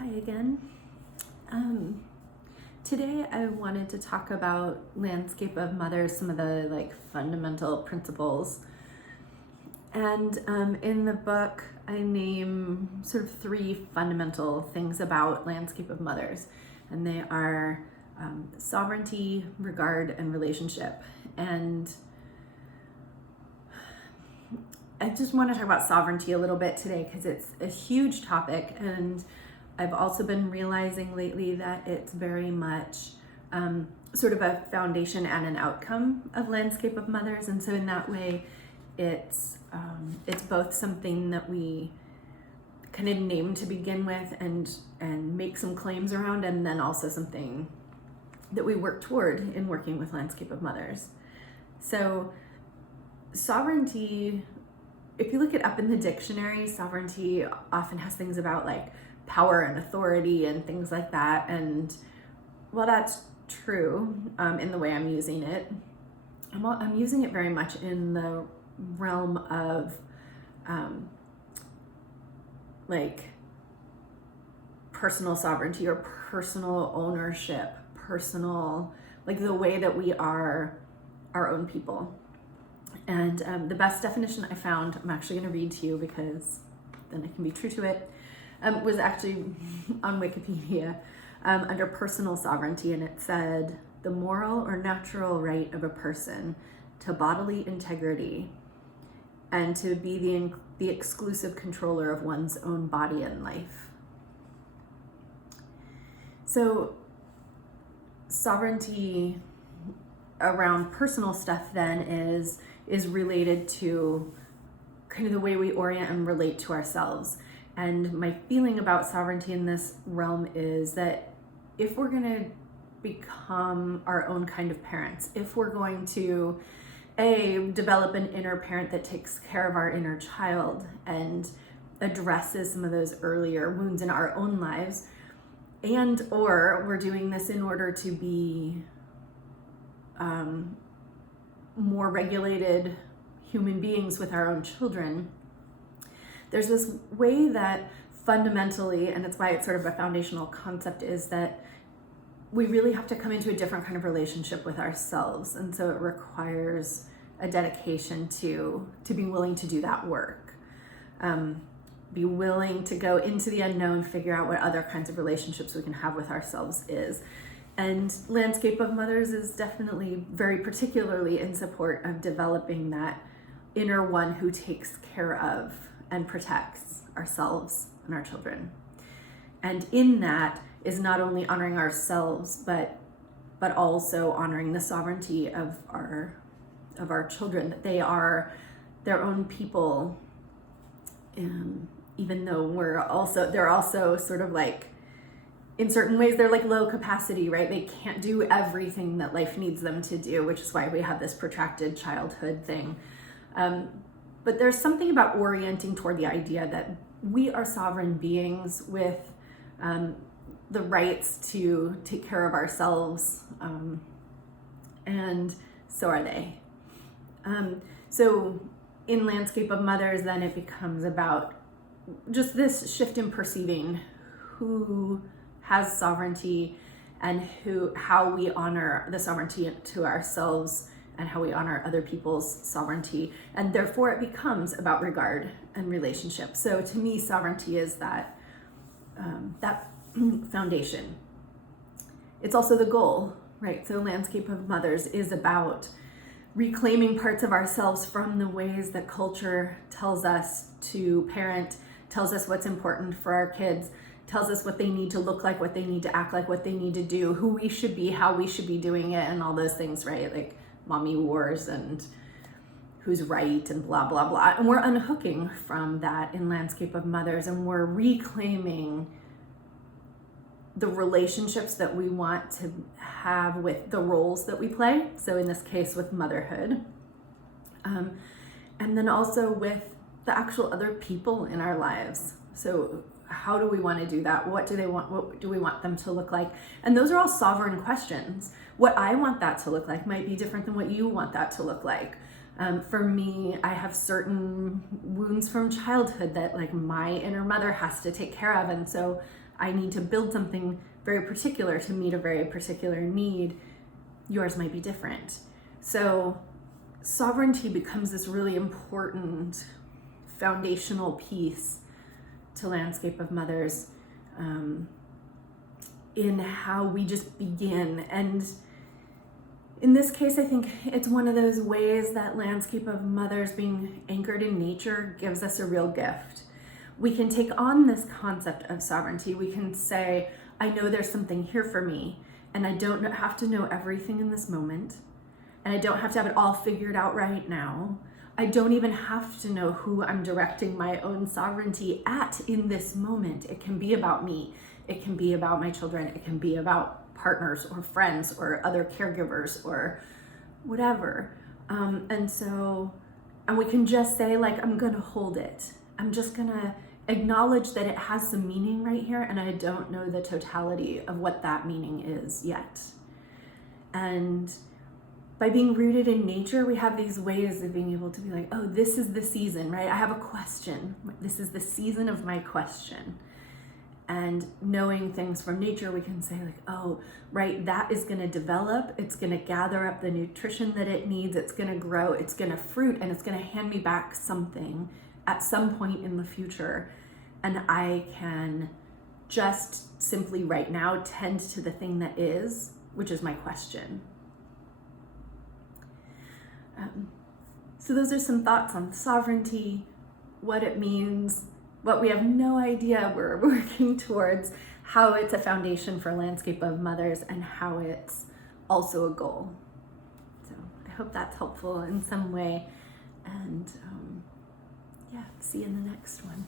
Hi again. Today I wanted to talk about Landscape of Mothers, some of the fundamental principles. And in the book, I name sort of three fundamental things about Landscape of Mothers, and they are sovereignty, regard, and relationship. And I just want to talk about sovereignty a little bit today because it's a huge topic, and I've also been realizing lately that it's very much sort of a foundation and an outcome of Landscape of Mothers. And so in that way, it's both something that we kind of name to begin with and make some claims around, and then also something that we work toward in working with Landscape of Mothers. So sovereignty, if you look it up in the dictionary, sovereignty often has things about like power and authority and things like that. And while that's true in the way I'm using it, I'm using it very much in the realm of like personal sovereignty or personal ownership, personal, like the way that we are our own people. And the best definition I found, I'm actually going to read to you because then I can be true to it, was actually on Wikipedia under personal sovereignty, and it said, the moral or natural right of a person to bodily integrity and to be the exclusive controller of one's own body and life. So sovereignty around personal stuff then is related to kind of the way we orient and relate to ourselves. And my feeling about sovereignty in this realm is that if we're going to become our own kind of parents, if we're going to develop an inner parent that takes care of our inner child and addresses some of those earlier wounds in our own lives, and or we're doing this in order to be more regulated human beings with our own children, there's this way that fundamentally, and it's why it's sort of a foundational concept, is that we really have to come into a different kind of relationship with ourselves. And so it requires a dedication to be willing to do that work. Be willing to go into the unknown, figure out what other kinds of relationships we can have with ourselves is. And Landscape of Mothers is definitely very particularly in support of developing that inner one who takes care of and protects ourselves and our children. And in that is not only honoring ourselves, but also honoring the sovereignty of our children, that they are their own people, even though they're also sort of like, in certain ways, they're like low capacity, right? They can't do everything that life needs them to do, which is why we have this protracted childhood thing. But there's something about orienting toward the idea that we are sovereign beings with the rights to take care of ourselves, and so are they. So in Landscape of Mothers, then it becomes about just this shift in perceiving who has sovereignty and how we honor the sovereignty to ourselves and how we honor other people's sovereignty. And therefore it becomes about regard and relationship. So to me, sovereignty is that foundation. It's also the goal, right? So Landscape of Mothers is about reclaiming parts of ourselves from the ways that culture tells us to parent, tells us what's important for our kids, tells us what they need to look like, what they need to act like, what they need to do, who we should be, how we should be doing it, and all those things, right? Like mommy wars and who's right and blah, blah, blah. And we're unhooking from that in Landscape of Mothers, and we're reclaiming the relationships that we want to have with the roles that we play. So in this case, with motherhood. And then also with the actual other people in our lives. So how do we want to do that? What do they want? What do we want them to look like? And those are all sovereign questions. What I want that to look like might be different than what you want that to look like. For me, I have certain wounds from childhood that like my inner mother has to take care of. And so I need to build something very particular to meet a very particular need. Yours might be different. So sovereignty becomes this really important foundational piece to Landscape of Mothers, in how we just begin. And in this case, I think it's one of those ways that Landscape of Mothers, being anchored in nature, gives us a real gift. We can take on this concept of sovereignty. We can say, I know there's something here for me, and I don't have to know everything in this moment, and I don't have to have it all figured out right now. I don't even have to know who I'm directing my own sovereignty at in this moment. It can be about me. It can be about my children. It can be about partners or friends or other caregivers or whatever. And we can just say, like, I'm gonna hold it. I'm just gonna acknowledge that it has some meaning right here, and I don't know the totality of what that meaning is yet. And by being rooted in nature, we have these ways of being able to be like, oh, this is the season, right? I have a question. This is the season of my question. And knowing things from nature, we can say like, oh, right, that is gonna develop, it's gonna gather up the nutrition that it needs, it's gonna grow, it's gonna fruit, and it's gonna hand me back something at some point in the future. And I can just simply right now tend to the thing that is, which is my question. So those are some thoughts on sovereignty, what it means, what we have no idea we're working towards, how it's a foundation for Landscape of Mothers, and how it's also a goal. So I hope that's helpful in some way, and see you in the next one.